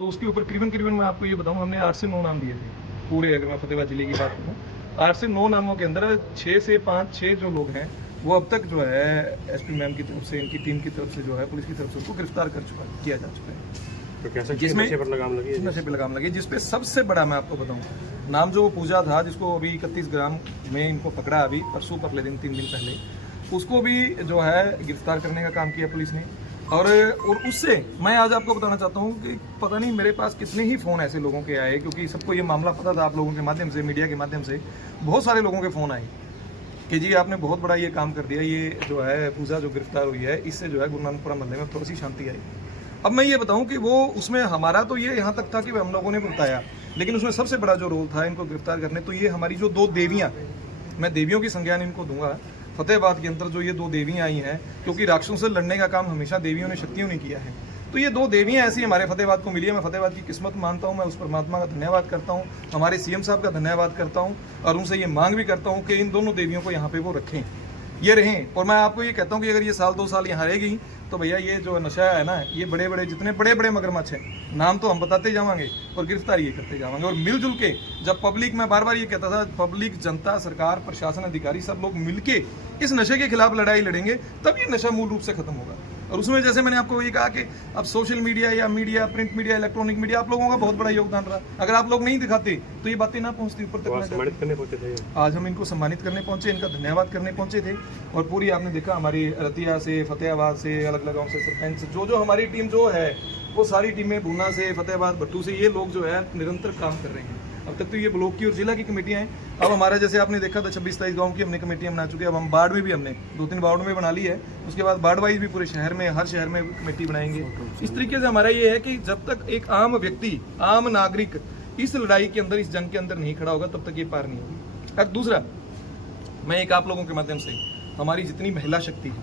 तो उसके ऊपर करीबन मैं आपको ये बताऊं, हमने 8 से 9 नाम दिए थे पूरे, अगर मैं फतेहाबाद जिले की बात करूँ 8 से 9 नामों के अंदर 6 से 5-6 जो लोग हैं वो अब तक जो है एसपी मैम की तरफ से, इनकी टीम की तरफ से, जो है पुलिस की तरफ से उनको गिरफ्तार किया जा चुका है। तो कैसे जिसमें नशे पर लगाम लगी है? नशे पे लगाम लगी, जिसपे सबसे बड़ा मैं आपको बताऊं नाम जो पूजा था, जिसको अभी 31 ग्राम में इनको पकड़ा अभी परसों परले दिन 3 दिन पहले, उसको भी जो है गिरफ्तार करने का काम किया पुलिस ने। और उससे मैं आज आपको बताना चाहता हूँ कि पता नहीं मेरे पास कितने ही फ़ोन ऐसे लोगों के आए, क्योंकि सबको ये मामला पता था, आप लोगों के माध्यम से, मीडिया के माध्यम से बहुत सारे लोगों के फ़ोन आए कि जी आपने बहुत बड़ा ये काम कर दिया, ये जो है पूजा जो गिरफ्तार हुई है इससे जो है गुरु नानकपुरा मोहल्ले में थोड़ी सी शांति आई। अब मैं ये बताऊं कि वो उसमें हमारा तो ये यहाँ तक था कि हम लोगों ने बताया, लेकिन उसमें सबसे बड़ा जो रोल था इनको गिरफ्तार करने, तो ये हमारी जो 2 देवियाँ, मैं देवियों की संज्ञान इनको दूंगा, फतेहाबाद के अंदर जो ये 2 देवियाँ आई हैं, क्योंकि राक्षसों से लड़ने का काम हमेशा देवियों ने, शक्तियों ने किया है, तो ये 2 देवियाँ ऐसी हमारे फतेहाबाद को मिली है। मैं फतेहाबाद की किस्मत मानता हूँ, मैं उस परमात्मा का धन्यवाद करता हूँ, हमारे सीएम साहब का धन्यवाद करता हूँ, और उनसे ये मांग भी करता हूँ कि इन दोनों देवियों को यहाँ पे वो रखें, ये रहें। और मैं आपको ये कहता हूँ कि अगर ये 1-2 साल यहाँ रहेगी तो भैया ये जो नशा है ना, ये बड़े बड़े जितने बड़े बड़े मगरमच्छ हैं, नाम तो हम बताते जाएंगे और गिरफ्तार ये करते जाएंगे। और मिलजुल के जब पब्लिक, मैं बार बार ये कहता था, पब्लिक, जनता, सरकार, प्रशासन, अधिकारी सब लोग मिलके इस नशे के खिलाफ लड़ाई लड़ेंगे, तब ये नशा मूल रूप से खत्म होगा। और उसमें जैसे मैंने आपको ये कहा कि अब सोशल मीडिया या media, print media, electronic media, आप लोगों का बहुत बड़ा योगदान रहा। अगर आप लोग नहीं दिखाते तो ये बातें ना पहुंचती ऊपर तक। सम्मानित करने पहुंचे थे आज हम इनको सम्मानित करने पहुंचे, इनका धन्यवाद करने पहुंचे थे। और पूरी आपने देखा हमारी रतिया से, फतेहाबाद से, अलग अलग गाँव से, सरपंच, जो हमारी टीम जो है वो सारी टीमें, भूना से, फतेहाबाद, भट्टू से, ये लोग जो है निरंतर काम कर रहे हैं। अब तक तो ये ब्लॉक की और जिला की कमेटियां हैं। अब हमारा जैसे आपने देखा था 26-27 गांव की हमने कमेटियां बना चुके हैं। अब हम वार्ड में भी हमने 2-3 वार्ड में बना ली है, उसके बाद वार्ड वाइज भी पूरे शहर में, हर शहर में कमेटी बनाएंगे। इस तरीके से हमारा ये है कि जब तक एक आम व्यक्ति, आम नागरिक इस लड़ाई के अंदर, इस जंग के अंदर नहीं खड़ा होगा, तब तक ये पार नहीं होगी। और दूसरा, मैं एक आप लोगों के माध्यम से हमारी जितनी महिला शक्ति है,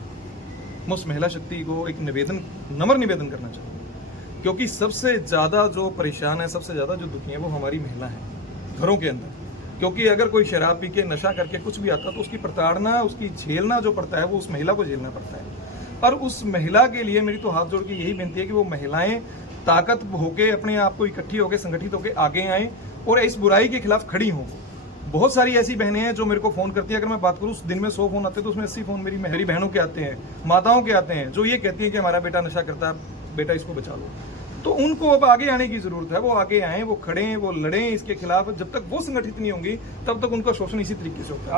मैं उस महिला शक्ति को एक निवेदन, नम्र निवेदन करना चाहूँगा, क्योंकि सबसे ज़्यादा जो परेशान है, सबसे ज़्यादा जो दुखी है, वो हमारी महिला है घरों के अंदर। क्योंकि अगर कोई शराब पी के, नशा करके कुछ भी आता, तो उसकी प्रताड़ना, उसकी झेलना जो पड़ता है, वो उस महिला को झेलना पड़ता है। और उस महिला के लिए मेरी तो हाथ जोड़ के यही विनती है कि वो महिलाएं ताकत होके, अपने आप को इकट्ठी होकर, संगठित होकर आगे आएँ और इस बुराई के खिलाफ खड़ी हों। बहुत सारी ऐसी बहनें हैं जो मेरे को फ़ोन करती हैं, अगर मैं बात करूँ दिन में 100 फ़ोन आते हैं तो उसमें 80 फ़ोन मेरी बहनों के आते हैं, माताओं के आते हैं, जो ये कहती हैं कि हमारा बेटा नशा करता है, बेटा इसको बचा लो। तो उनको अब आगे आने की जरूरत है, वो आगे आएँ, वो खड़ें, वो लड़ें इसके खिलाफ। जब तक वो संगठित नहीं होंगी तब तक उनका शोषण इसी तरीके से होता है।